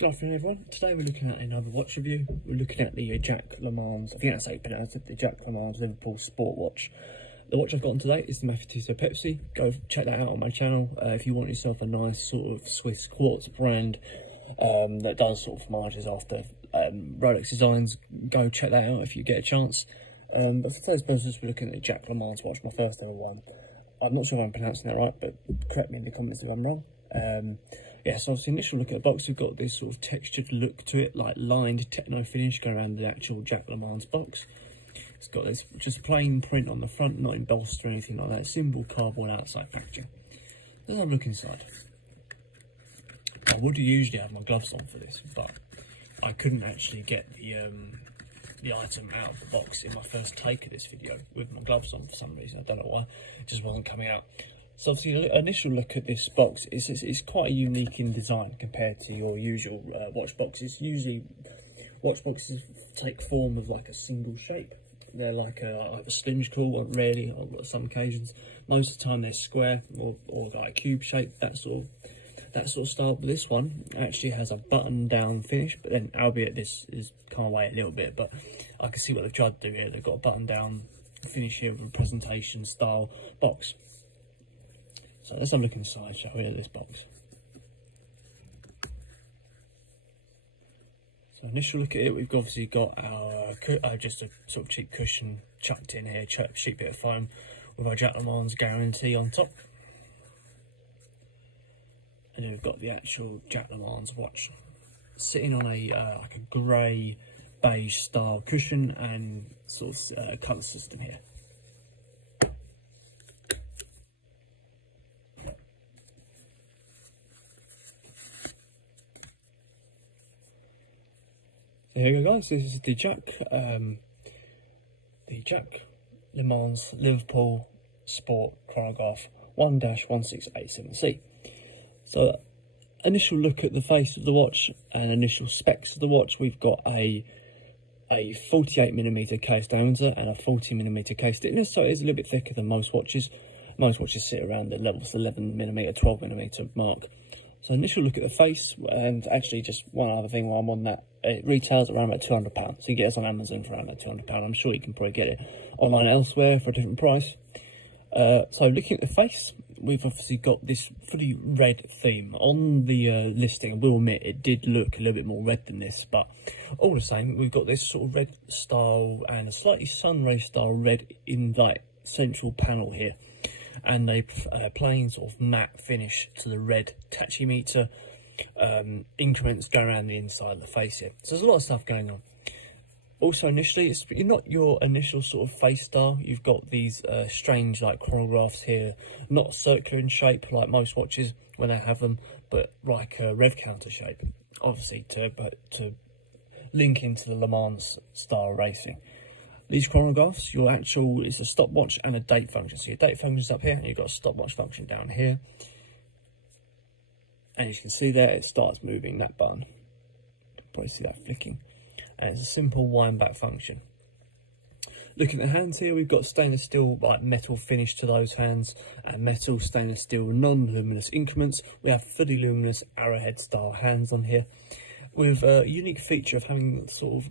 Good afternoon everyone. Today we're looking at another watch review. We're looking at the Jacques Lemans, I think that's how you pronounce it, the Jacques Lemans Liverpool Sport Watch. The watch I've got on today is the Tissot Pepsi. Go check that out on my channel if you want yourself a nice sort of Swiss quartz brand that does sort of homages after Rolex designs. Go check that out if you get a chance. But for today's purposes we're looking at the Jacques Lemans watch, my first ever one. I'm not sure if I'm pronouncing that right, but correct me in the comments if I'm wrong. Yeah, so obviously initial look at the box, we've got this sort of textured look to it, like lined techno finish going around the actual Jacques Lemans box. It's got this just plain print on the front, not embossed or anything like that. Simple cardboard outside packaging. Let's have a look inside. I would usually have my gloves on for this, but I couldn't actually get the item out of the box in my first take of this video with my gloves on for some reason. I don't know why, it just wasn't coming out. So obviously the initial look at this box is quite unique in design compared to your usual watch boxes. Usually watch boxes take form of like a single shape. They're like a slim claw, rarely on some occasions. Most of the time they're square or like a cube shape, that sort of style. But this one actually has a button down finish, but then albeit this can't wait a little bit, but I can see what they've tried to do here. They've got a button down finish here with a presentation style box. So let's have a look inside, shall we, at this box. So initial look at it, we've obviously got our just a sort of cheap cushion chucked in here, cheap bit of foam with our Jacques Lemans guarantee on top. And then we've got the actual Jacques Lemans watch sitting on a like a grey beige style cushion and sort of colour system here. So here we go guys, this is the Jacques Lemans Liverpool Sport Chronograph 1-1687C. So initial look at the face of the watch and initial specs of the watch, we've got a 48mm case diameter and a 40mm case thickness, so it is a little bit thicker than most watches. Most watches sit around the levels 11mm, 12mm mark. So initial look at the face, and actually just one other thing while I'm on that, it retails around about £200, so you can get it on Amazon for around about £200. I'm sure you can probably get it online elsewhere for a different price. So looking at the face, we've obviously got this fully red theme. On the listing, I will admit it did look a little bit more red than this, but all the same, we've got this sort of red style and a slightly sunray style red in like central panel here. And a plain sort of matte finish to the red tachymeter increments going around the inside of the face here. So there's a lot of stuff going on. Also initially, it's not your initial sort of face style. You've got these strange like chronographs here, not circular in shape like most watches when they have them, but like a rev counter shape, obviously to link into the Le Mans style racing. These chronographs, it's a stopwatch and a date function. So your date function is up here, and you've got a stopwatch function down here. And as you can see there, it starts moving that button. You can probably see that flicking. And it's a simple wind back function. Looking at the hands here, we've got stainless steel like metal finish to those hands, and metal stainless steel non-luminous increments. We have fully luminous arrowhead style hands on here, with a unique feature of having sort of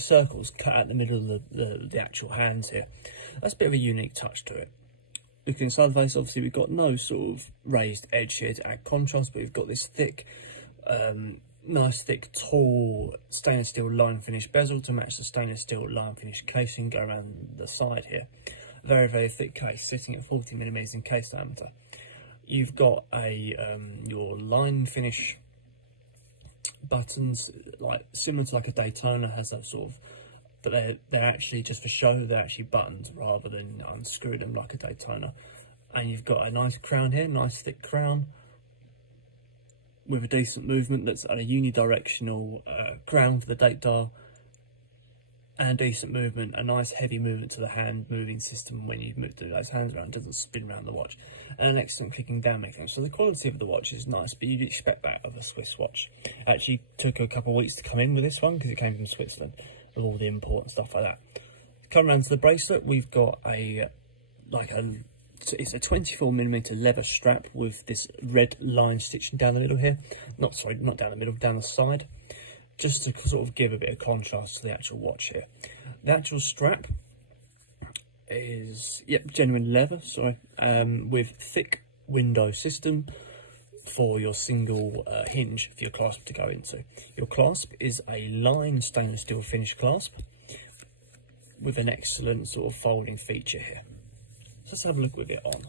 circles cut out the middle of the actual hands here. That's a bit of a unique touch to it. Looking inside the face, obviously we've got no sort of raised edge here to add contrast, but we've got this thick, nice thick, tall stainless steel line finish bezel to match the stainless steel line finish casing go around the side here. Very, very thick case, sitting at 40mm in case diameter. You've got your line finish buttons, like similar to like a Daytona, has that sort of, but they're actually just for show, they're actually buttons rather than unscrew them like a Daytona. And you've got a nice crown here, nice thick crown with a decent movement that's at a unidirectional crown for the date dial, and a decent movement, a nice heavy movement to the hand moving system when you move those hands around, it doesn't spin around the watch, and an excellent clicking down mechanism. So the quality of the watch is nice, but you'd expect that of a Swiss watch. It actually took a couple of weeks to come in with this one because it came from Switzerland with all the import and stuff like that. Come around to the bracelet, we've got a it's a 24mm leather strap with this red line stitching down the middle here. Not down the middle, down the side, just to sort of give a bit of contrast to the actual watch here. The actual strap is, genuine leather, with thick window system for your single hinge for your clasp to go into. Your clasp is a lined stainless steel finish clasp with an excellent sort of folding feature here. So let's have a look with it on.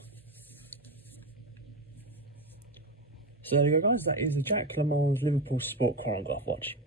So there you go, guys, that is the Jacques Lemans Liverpool Sport Chronograph watch.